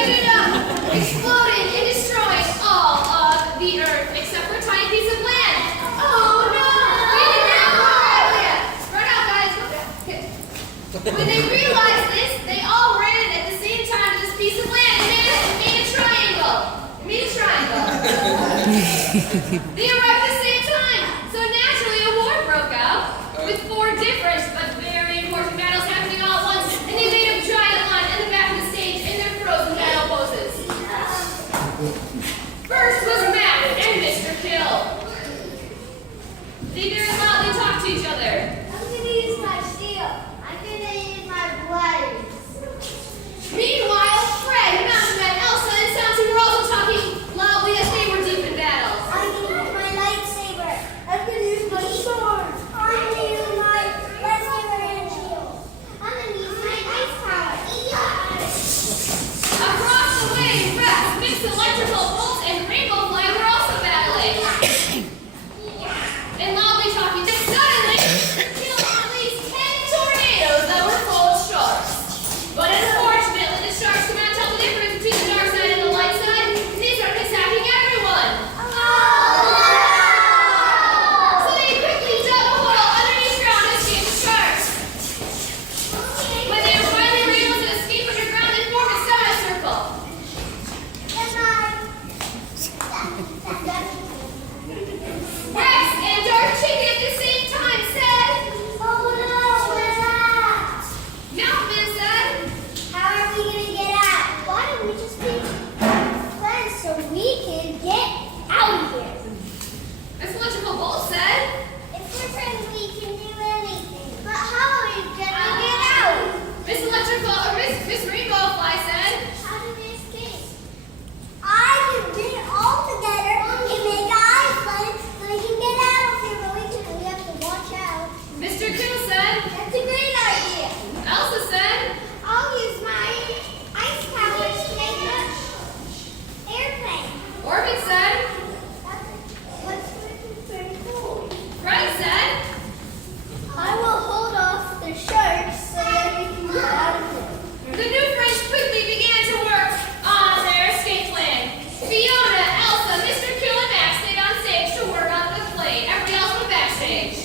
ended up exploding and destroying all of the Earth except for a tiny piece of land. Oh no! Spread out, guys. When they realized this, they all ran at the same time to this piece of land and made a triangle. They arrived at the same time, so naturally a war broke out with 4 different but very important battles happening all at once, and they made a giant line in the back of the stage in their frozen battle poses. First was Matt and Mr. Kill. They very loudly talked to each other. I'm going to use my shield. I'm going to use my blades. Meanwhile, Fred, Mountain Man, Elsa, and Santi were also talking loudly as they were deep in battles. I'm going to use my lightsaber. I'm going to use my sword. I'm going to use my lightsaber and shield. I'm going to use my ice power. Across the way, Rex, mixed electrical bolts, and rainbow fly were also battling. And loudly talking, then suddenly killed at least 10 tornadoes that were full of sharks. But unfortunately, the sharks could not tell the difference between the dark side and the light side, and they started attacking everyone. So they quickly dug a hole underneath ground to escape the sharks. When they finally were able to escape underground, they formed a semicircle. Rex and Dark Chicken at the same time said, Mountain said, How are we going to get out? Why don't we just be friends so we can get out of here? Miss Electrical Bolt said, If we're friends, we can do anything. But how are we going to get out? Miss Rainbow Fly said, How do we escape? I can bring it all together and make an island so we can get out of here. But we have to watch out. Mr. Kill said, That's a great idea. Elsa said, I'll use my ice powers to make an airplane. Orbit said, What's pretty cool? Fred said, I will hold off the sharks so that we can get out of here. the new friends quickly began to work on their escape plan. Fiona, Elsa, Mr. Kill, and Max stayed on stage to work on the plane. Everybody else went backstage.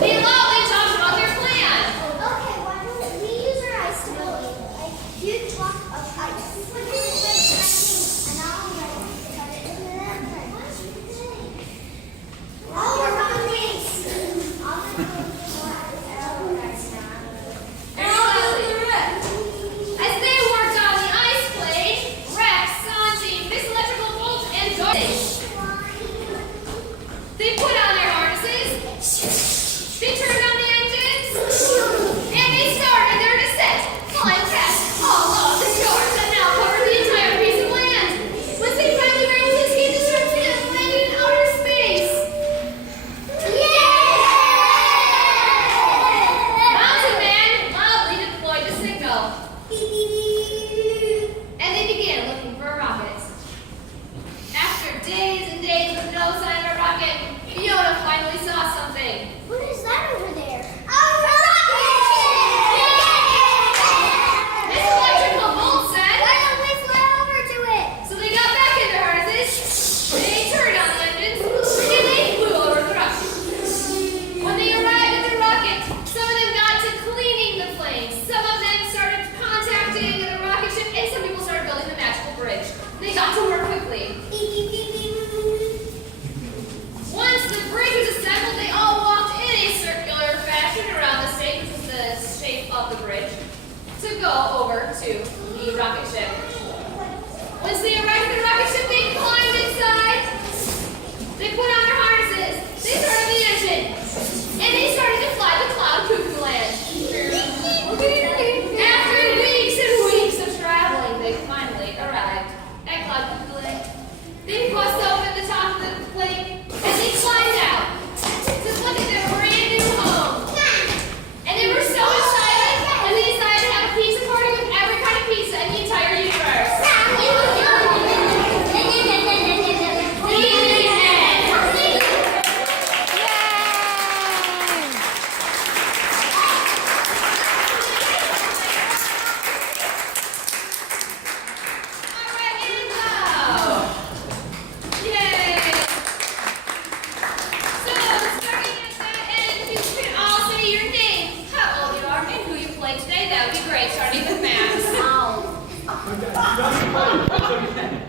They loudly talked about their plan. Okay, why don't we use our ice to build a huge block of ice? And I'll cut it into that thing. I'll work on the wings. I'll do the As they worked on the ice plane, Rex, Santi, Miss Electrical Bolt, and Dorothy, they put on their harnesses, they turned on the engines, and they started their descent, flying past all of the sharks that now covered the entire piece of land. Once they finally were able to escape the sharks, they landed in outer space. Mountain Man loudly deployed the signal, and they began looking for a rocket. After days and days with no sign of a rocket, Fiona finally saw something. What is that over there? A rocket! Miss Electrical Bolt said, Why don't we fly over to it? so they got back in their harnesses, they turned on the engines, and they flew over the rocket. When they arrived at the rocket, some of them got to cleaning the flames, some of them started contacting the rocket ship, and some people started building the magical bridge. They got to work quickly. Once the bridge was assembled, they all walked in a circular fashion around the state, which is the shape of the bridge, to go over to the rocket ship. Once they arrived at the rocket ship, they climbed inside. They put on their harnesses. They started the engine. And they started to fly the Cloud Cuckoo Land. After weeks and weeks of traveling, they finally arrived at Cloud Cuckoo Land. They bust open the top of the plane and they climbed out to look at their brand new home. And they were so excited and they decided to have a pizza party with every kind of pizza in the entire universe. today, that would be great, starting with Max. Ow. Okay, that's okay.